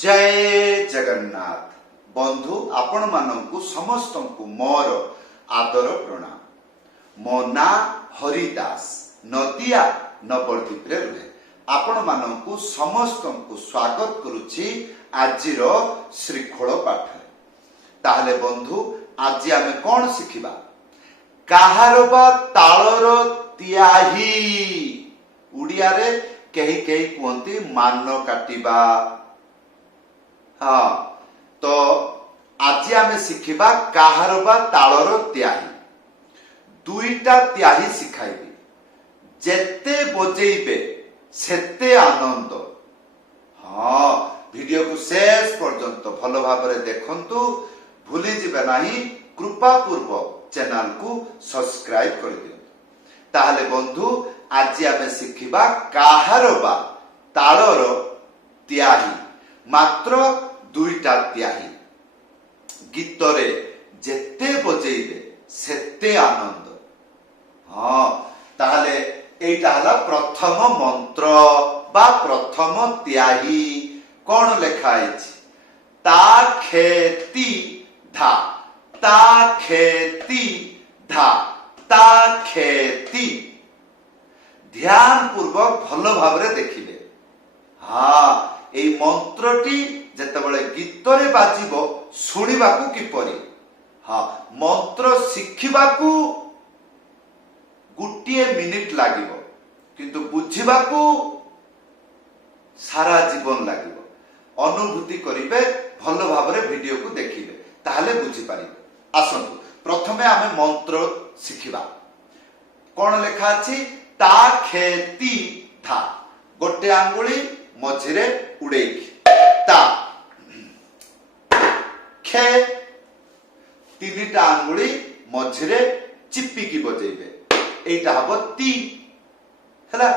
जय जगन्नाथ बंधु आपण मानकु समस्तंकु मोर आदर प्रणाम। मो ना हरिदास नदिया नवद्वीप रे रुहे आपण मानकु समस्तंकु स्वागत करुछि आजिर श्रीखोल पाठ। ताहले बंधु आज आमे कोन शिखिबा? काहार बा तालर तियाही उड़िया रे केही केही कहती मान काटिबा। हाँ तो आज आमे शिखिबा काहार बा तालर त्याही। दुईटा त्याही शिखाइबी, जेते बजेइबे सेते आनंद। हाँ वीडियो को शेष पर्यंत भल भाबरे देखंतु, भूली जिबे नाही। कृपा पूर्वक चैनल को सब्सक्राइब कर दियंतु। ताहले बंधु आज आमे शिखिबा काहार बा तालर त्याही। मात्र दुईटा त्याही। गीतरे जेते बजेइबे सेते आनंद। हाँ ताहले एइटा हला प्रथम मंत्र बा प्रथम त्याही। कौन लेखा आइछि? ता खेती धा, ता खेती धा, ता खेती। ध्यान पूर्वक भल भाबरे देखिबे। हाँ एई मंत्रटी जेतेबेले गीतरे बाजिबो सुनिबाकू किपरि। हाँ मंत्र शिखिबाकू गुटिए मिनिट लागिबो, किंतु बुझिबाकू सारा जीवन लागिबो। अनुभूति करिबे, भल भाबरे वीडियो को देखिबे, ताहले बुझि पारिबे। आसंतु प्रथमे आमे मंत्र शिखिबा। कोन लेखा अछि? ता खेती था। गोटे आंगुली मझिरे उड़ेइकी ता, खे तीनिटा आंगुली मझिरे चिपिकी बजेइबे, एइटा हबो ती। हला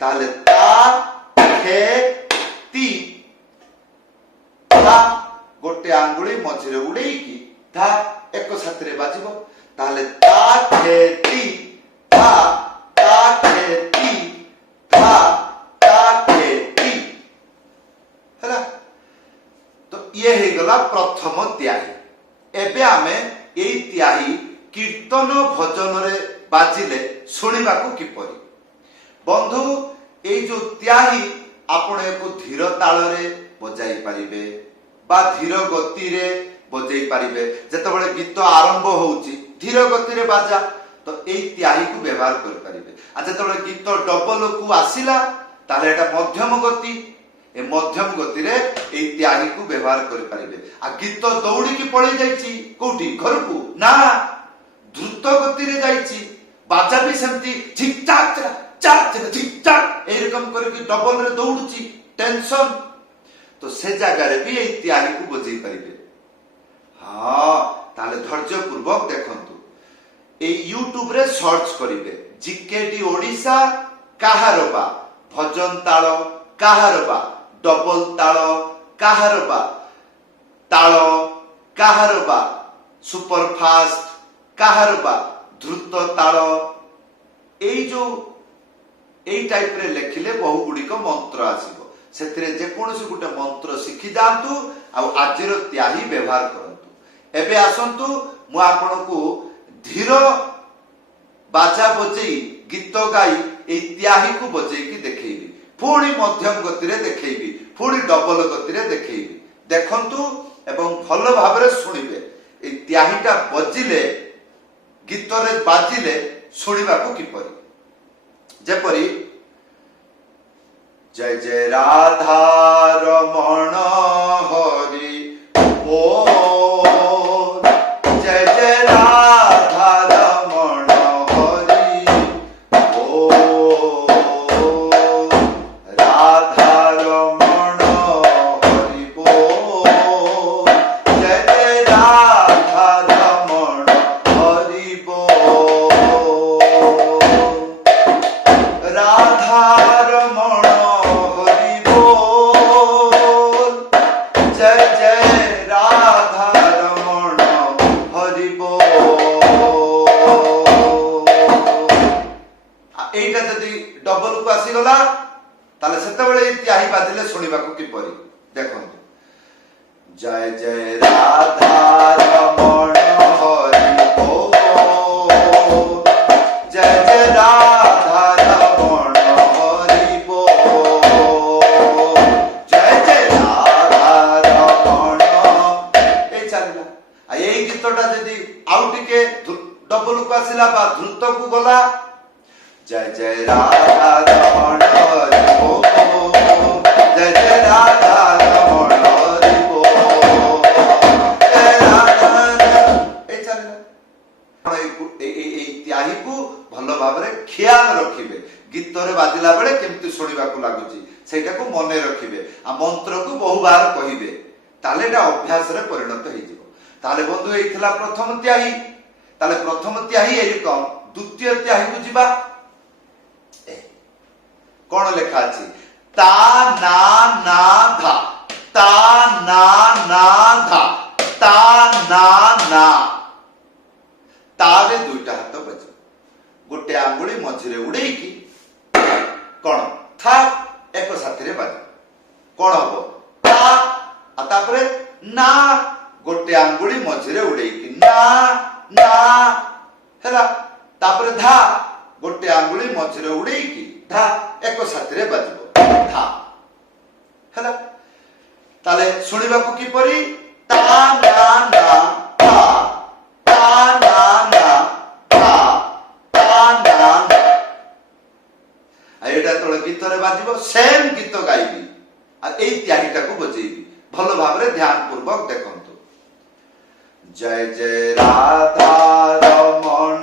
ताले ता खे ती धा। गोटे आंगुली मझिरे उड़ेइकी धा एक साथरे बाजिबो। ताले ता खे ती धा, ता खे ती धा, ता खे ती। हला तो ये हे गला प्रथम त्याही। एबे आमे एई त्याही कीर्तन भजन रे बाजिले सुनिबाकू किपरि? बंधु एई जो त्याही आपण एको धीर ताल रे बजाई पारिबे बा धीर गति रे बजाई पारिबे। जेतेबेले गीत आरंभ होउची धीर गति रे बाजा, तो एई त्याही को व्यवहार कर पारिबे। आ जेतेबेले गीत डबल को आसिला ताले एटा मध्यम गति, ए मध्यम गति रे एई त्याही को व्यवहार कर पारिबे। आ गीत दौड़ी की पळी जाईची कोठी घर को ना, द्रुत गति रे जाईची, बाजा भी सेमती ठीक ठाक चाक ठीक ठाक ए रकम करके डबल रे दौड़ुची टेंशन। तो से जगह रे भी एई त्याही को बजै परिबे। हाँ ताले धैर्य पूर्वक देखंतु। ए यूट्यूब रे सर्च करिवे जीकेडी ओडिशा काहार बा भजन ताल, काहार बा डबल ताल, काहार बा ताल, काहार बा सुपर फास्ट, काहार बा द्रुत ताल। एई जो एई टाइप रे लेखिले बहु गुडी को मंत्र आसीबो। सेतिरे जे कोनोसी गुटे मंत्र शिखि जांतु आ आजिर त्याही व्यवहार करंतु। एबे आसंतु मु आपनको धीर बाजा बजेई गीत गाई एई त्याही को बजेई की देखैबी, पुणी मध्यम गति रे देखैबी, पुणी डबल गति रे देखैबी। देखंतु एवं भल भाबरे सुनिबे। एई त्याहीटा बजिले गीत रे बाजिले सुनिबाकू किपरि? जेपरि जय जय राधा रमण हरि बोल, जय जय राधा रमण हरि बोल, राधा रमण हरि बोल, जय जय राधा रमण हरि बोल, राधा रमण हरि बोल, जय जय राधा रमण हरि बोल। एइटा जदि डबल को आसी गला ताले सेतेबेले त्याही बाजिले सुनिबाकू किपरि देखंतु। जय जय राधा रमण हरि बोल, जय जय राधा रमण हरि बोल, जय जय राधा रमण। এই চালিলা এই গীতটা যদি আউ টিকে ডবল কু আসিলা বা দ্রুত কু গলা, जय जय राधा रमण हरि बोल, जय जय राधा रमण हरि बोल, जय राधा। এই চালিলা এই ত্যাগীକୁ ଭଲ ଭାବରେ ଖିଆଲ ରଖିବେ, ଗୀତରେ ବାଜିଲା ବେଳେ କେମିତି ଶୁଣିବାକୁ ଲାଗୁଛି ସେଇଟାକୁ ମନେ ରଖିବେ, ଆଉ ମନ୍ତ୍ରକୁ ବହୁବାର କହିବେ, ତାହେଲେ ଏଟା ଅଭ୍ୟାସରେ ପରିଣତ ହେଇଯିବ। ତାହେଲେ ବନ୍ଧୁ ଏଇ ଥିଲା ପ୍ରଥମ ତ୍ୟାଗୀ। ତାହେଲେ ପ୍ରଥମ ତ୍ୟାଗୀ ଏରকম, ଦ୍ୱିତୀୟ ତ୍ୟାଗୀକୁ ଯିବା। କଣ ଲେଖା ଅଛି? ତା ନା ନା ଧା, ତା ନା ନା ଧା, ତା ନା ନା। ତାରେ ଦୁଇଟା ହାତ ବାଜିବ, ଗୋଟେ ଆଙ୍ଗୁଳି ମଝିରେ ଉଡେଇକି କଣ ଥା ଏକ ସାଥିରେ ବାଜିବ। କଣ ହବ? ତା, ଆଉ ତାପରେ ନା, ଗୋଟେ ଆଙ୍ଗୁଳି ମଝିରେ ଉଡେଇକି ନା ନା ହେଲା। ତାପରେ ଧା, ଗୋଟେ ଆଙ୍ଗୁଳି ମଝିରେ ଉଡେଇକି ଧା ଏକ ସାଥିରେ ବାଜିବ ଧା ହେଲା। ତାହେଲେ ଶୁଣିବାକୁ କିପରି? ତା ନା ନା ଧା, ତା ନା ନା ଧା, ତା ନା ନା। ଏଇଟା ଯେତେବେଳେ ଗୀତରେ ବାଜିବ ସେମ୍ ଗୀତ ଗାଇବି ଆଉ ଏଇ ତ୍ୟାଗୀଟାକୁ ବଜେଇବି। ଭଲ ଭାବରେ ଧ୍ୟାନ ପୂର୍ବକ ଦେଖନ୍ତୁ। जय जय राधा रमण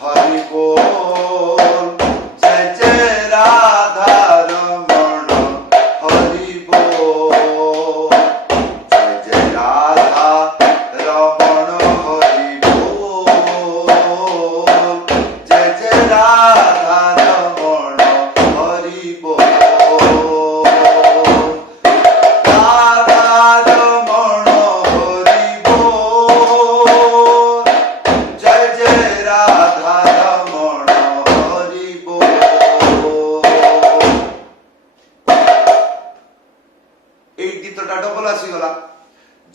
हरि बोल, जय जय राधा रमण हरि बोल, जय जय राधा रमण हरि बोल, जय जय राधा रमण हरि बोल,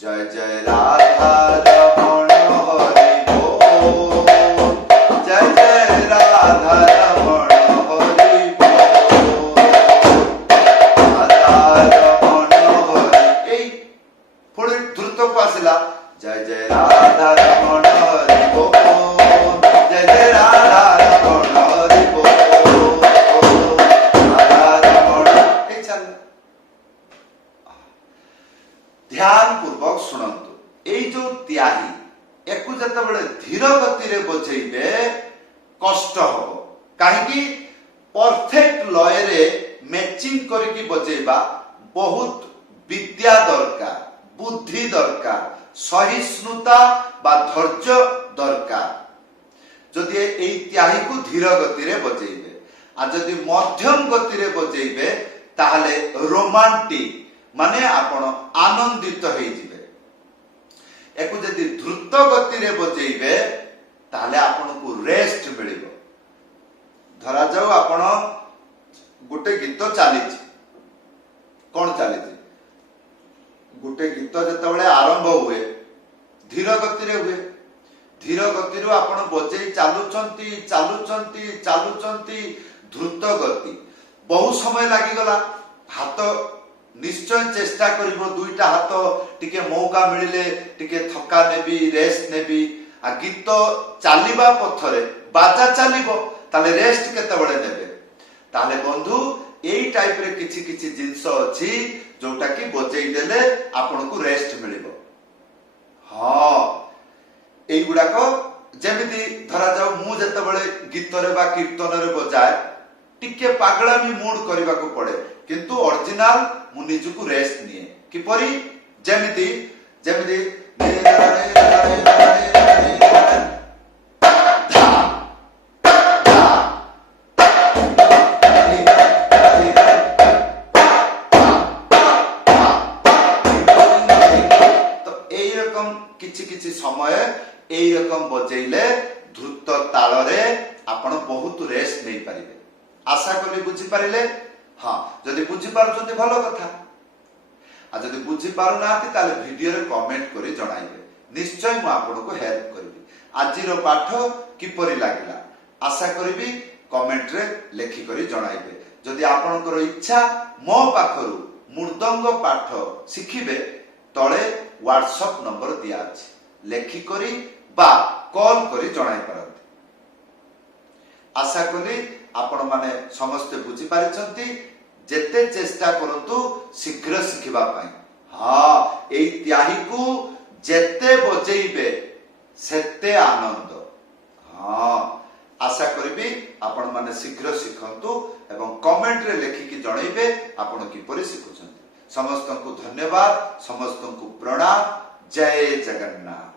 जय जय राधा रमण हरि बोल, जय जय राधा रमण हरि बोल, राधा रमण हरि। এই পুরো দ্রুত কো আসিলা, जय जय राधा रमण हरि बोल, जय जय राधा रमण हरि बोल, राधा रमण। এই চাল ध्यान पूर्वक शुणु। এই जो ত্যাগী একু যেতବେଳେ ধীর গতিরে বজেইবে কষ্ট হব, কাহিকি परफेक्ट লୟରେ ম্যাচিং করিকি বজেইবা বহুত বিদ্যা দরকার, বুদ্ধি দরকার, সহিষ্ণুতা বা ধৈর্য দরকার যদি এই ত্যাগীକୁ ধীর গতিরে বজেইবে। আর যদি মধ্যম গতিরে বজেইবে তাহলে রোমান্টিক মানে আপন আনন্দিত হইଯିବେ। একু যদি দ্রুত গতিরে বজেইবে তাহলে আপনকু রেস্ট মিলিব। ধরা যাও আপন গোটে গীত চালিছি, কোন চালিছি? গোটে গীত যেতବେଳେ আরম্ভ হুয়ে ধীর গতিরে হুয়ে, ধীর গতিরু আপন বজেই চালুচন্তি চালুচন্তি চালুচন্তি দ্রুত গতি, বহু সময় লাগিগলা। হাত নিশ্চয় চেষ্টা করিব দুইটা হাত টিকে মৌকা মিলিলে টিকে থকা নেবি, রেস্ট নেবি। আর গীত চালিবা পথরে বাজা চালিব তাহলে রেস্ট কেতବେଳେ নেবে? তাহলে বন্ধু এই টাইপরে কিছু কিছু জিনিস ଅଛି जोटा कि बजेई देले आपनको रेस्ट मिलिब। हाँ এই গুড়াক যেমিতি ধরা যাও মু যেতବେଳେ গীতরে বা কীর্তନରେ বজায় টিকে পাগলামি মুড କରିବାକୁ পড়ে, কিন্তু অরিজিনাল মু নিজକୁ রেস্ট নিয়ে। কিপরি? যেমিতি যেমিতি କିଛି କିଛି ସମୟ এই রকম বজেইলে দ্রুত তাଳରେ ଆପଣ ବହୁତ ରେଷ୍ଟ ନେଇ ପାରିବେ। আশা করি বুঝি পারিলে। হ্যাঁ যদি বুঝি পারুଛନ୍ତି ଭଲ কথা। आ जदि बुझी पारु नाहंती ताले वीडियो रे कमेंट करी जणाइबे निश्चय मु आपनको हेल्प करबी। आजिरो पाठ किपरि लागिला आशा करबी कमेंट रे लेखि करी जणाइबे। जदि आपनकर इच्छा मो पाखरु मृदंग पाठ शिखिबे तळे व्हाट्सएप नंबर दिया अछि लेखि करी बा कॉल करी जणाइ पारंती। आशा करी आपण माने समस्त बुझी पारिछंती। जेते चेष्टा करंतु शीघ्र शिखिबा पई। हाँ एई त्याही को जेते बजेइबे सेते आनंद। हाँ आशा करी आपण माने शीघ्र शिखंतु एवं कमेंट रे लेखिकी जणाइबे आपण किपरि शिखुछंती। समस्त को धन्यवाद, समस्त को प्रणाम। जय जगन्नाथ।